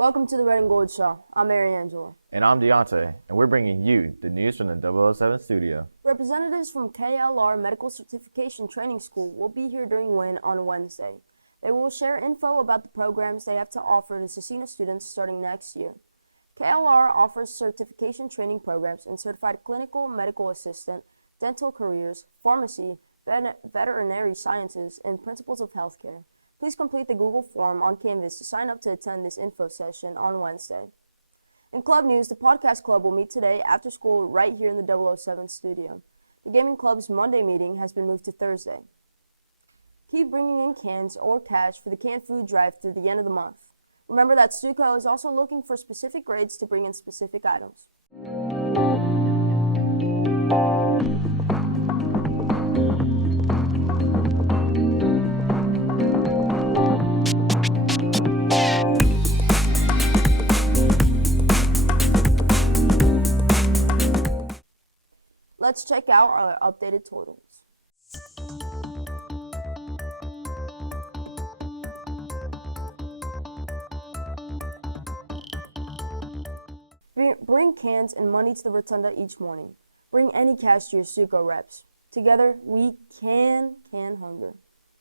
Welcome to the Red and Gold Show. I'm Mariangela. And I'm Deontay, and we're bringing you the news from the 007 studio. Representatives from KLR Medical Certification Training School will be here during WIN on Wednesday. They will share info about the programs they have to offer to Scecina students starting next year. KLR offers certification training programs in certified clinical medical assistant, dental careers, pharmacy, veterinary sciences, and principles of healthcare. Please complete the Google form on Canvas to sign up to attend this info session on Wednesday. In club news, the podcast club will meet today after school right here in the 007 studio. The gaming club's Monday meeting has been moved to Thursday. Keep bringing in cans or cash for the canned food drive through the end of the month. Remember that Stuco is also looking for specific grades to bring in specific items. Let's check out our updated totals. Bring cans and money to the rotunda each morning. Bring any cash to your Suco reps. Together, we can hunger.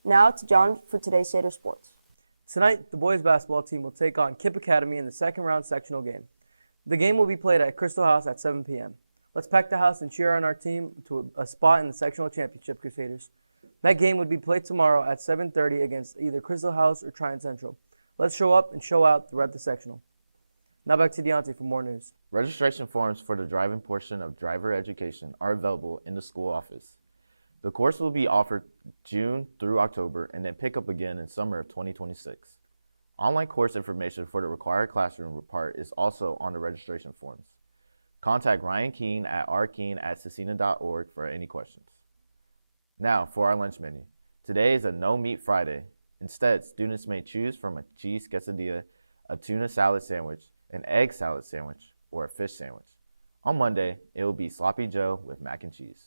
Now to John for today's Seder Sports. Tonight, the boys basketball team will take on Kip Academy in the second round sectional game. The game will be played at Crystal House at 7 p.m. Let's pack the house and cheer on our team to a spot in the sectional championship, Crusaders. That game would be played tomorrow at 7:30 against either Crystal House or Tryon Central. Let's show up and show out to rep the sectional. Now back to Deontay for more news. Registration forms for the driving portion of driver education are available in the school office. The course will be offered June through October and then pick up again in summer of 2026. Online course information for the required classroom part is also on the registration forms. Contact Ryan Keene at rkeene@scecina.org for any questions. Now for our lunch menu. Today is a no-meat Friday. Instead, students may choose from a cheese quesadilla, a tuna salad sandwich, an egg salad sandwich, or a fish sandwich. On Monday, it will be Sloppy Joe with mac and cheese.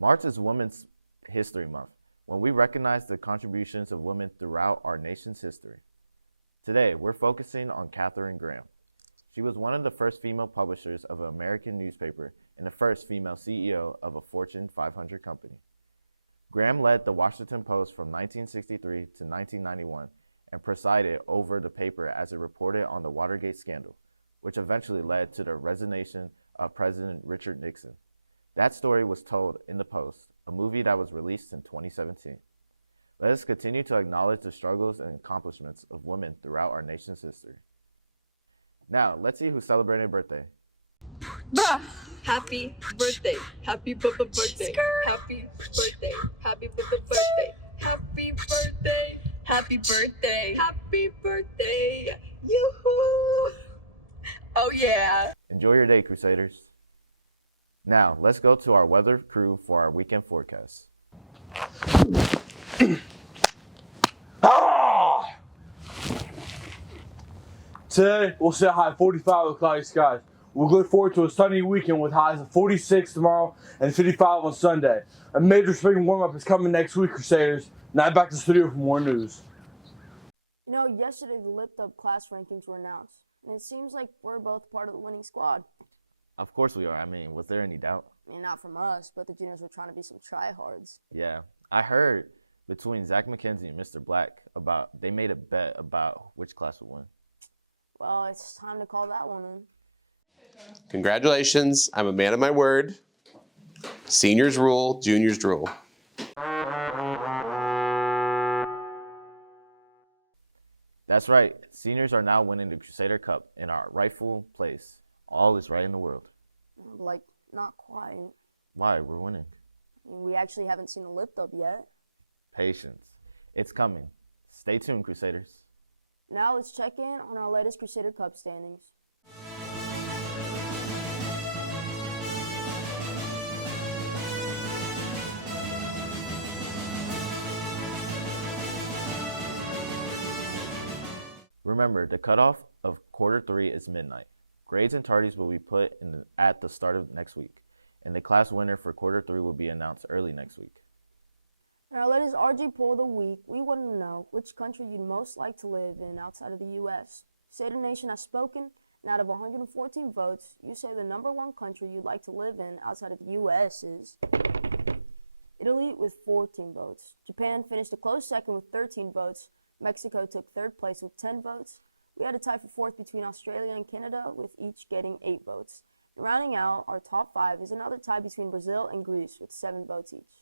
March is Women's History Month, when we recognize the contributions of women throughout our nation's history. Today, we're focusing on Katharine Graham. She was one of the first female publishers of an American newspaper and the first female CEO of a Fortune 500 company. Graham led the Washington Post from 1963 to 1991 and presided over the paper as it reported on the Watergate scandal, which eventually led to the resignation of President Richard Nixon. That story was told in The Post, a movie that was released in 2017. Let us continue to acknowledge the struggles and accomplishments of women throughout our nation's history. Now, let's see who's celebrating a birthday. Bruh. Happy birthday. Happy birthday. Happy birthday. Happy birthday. Happy birthday. Happy birthday. Happy birthday. Yoo-hoo. Oh yeah. Enjoy your day, Crusaders. Now, let's go to our weather crew for our weekend forecast. Today, we'll see a high of 45 with cloudy skies. We'll look forward to a sunny weekend with highs of 46 tomorrow and 55 on Sunday. A major spring warm-up is coming next week, Crusaders. Now back to the studio for more news. You know, yesterday the Lift Up class rankings were announced, and it seems like we're both part of the winning squad. Of course we are. I mean, was there any doubt? I mean, not from us, but the juniors were trying to be some tryhards. Yeah. I heard between Zach McKenzie and Mr. Black they made a bet about which class would win. Well, it's time to call that one in. Congratulations, I'm a man of my word. Seniors rule, juniors drool. That's right. Seniors are now winning the Crusader Cup in our rightful place. All is right in the world. Like, not quite. Why? We're winning. I mean, we actually haven't seen a Lift Up yet. Patience. It's coming. Stay tuned, Crusaders. Now let's check in on our latest Crusader Cup standings. Remember, the cutoff of quarter 3 is midnight. Grades and tardies will be put at the start of next week, and the class winner for quarter 3 will be announced early next week. In our latest RG poll of the week, we want to know which country you'd most like to live in outside of the U.S. Seder Nation has spoken, and out of 114 votes, you say the number one country you'd like to live in outside of the U.S. is Italy with 14 votes. Japan finished a close second with 13 votes. Mexico took third place with 10 votes. We had a tie for fourth between Australia and Canada, with each getting 8 votes. And rounding out our top 5 is another tie between Brazil and Greece with 7 votes each.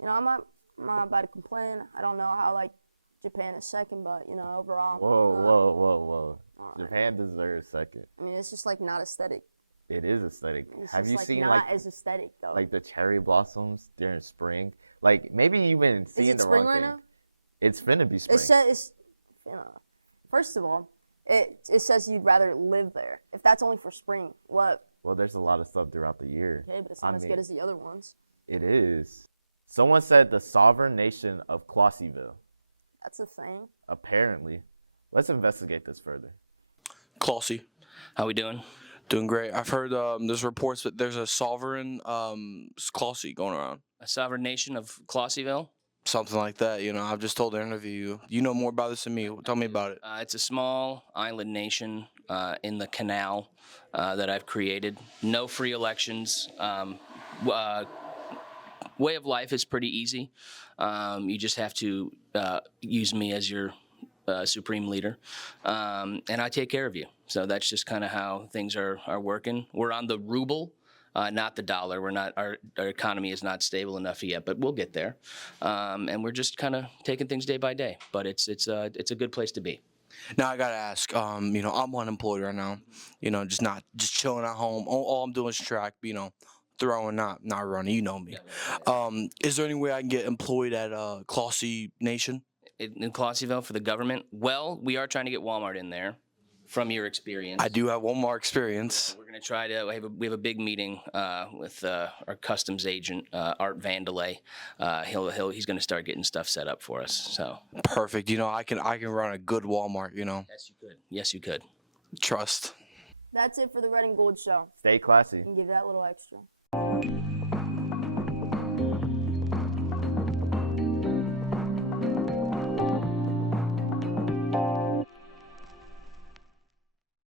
You know, I'm not about to complain. I don't know how, Japan is second, but, overall. Whoa. Japan deserves second. I mean, it's just, not aesthetic. It is aesthetic. It's Have just, you seen, not as aesthetic, though. like the cherry blossoms during spring? Like, maybe you've been seeing the wrong right thing. now? It's finna be spring. It says, first of all, it says you'd rather live there. If that's only for spring, what? Well, there's a lot of stuff throughout the year. Okay, but it's not as good as the other ones. It is. Someone said the sovereign nation of Closseyville. That's a thing. Apparently. Let's investigate this further. Clossy. How we doing? Doing great. I've heard there's reports that there's a sovereign Clossy going around. A sovereign nation of Closseyville? Something like that, I've just told to interview you. You know more about this than me. Tell me about it. It's a small island nation in the canal that I've created. No free elections. Way of life is pretty easy. You just have to use me as your supreme leader, and I take care of you. So that's just kind of how things are working. We're on the ruble, not the dollar. We're not. Our economy is not stable enough yet, but we'll get there. And we're just kind of taking things day by day. But it's a good place to be. Now I gotta ask. I'm unemployed right now. Just chilling at home. All I'm doing is track. Throwing, not running. You know me. Is there any way I can get employed at Clossy Nation? In Closseyville for the government? Well, we are trying to get Walmart in there. From your experience, I do have one more experience. We're going to try to. We have a big meeting with our customs agent, Art Vandelay. He's going to start getting stuff set up for us. So perfect. I can run a good Walmart. Yes, you could. Yes, you could. Trust. That's it for the Red and Gold Show. Stay classy. And give that little extra.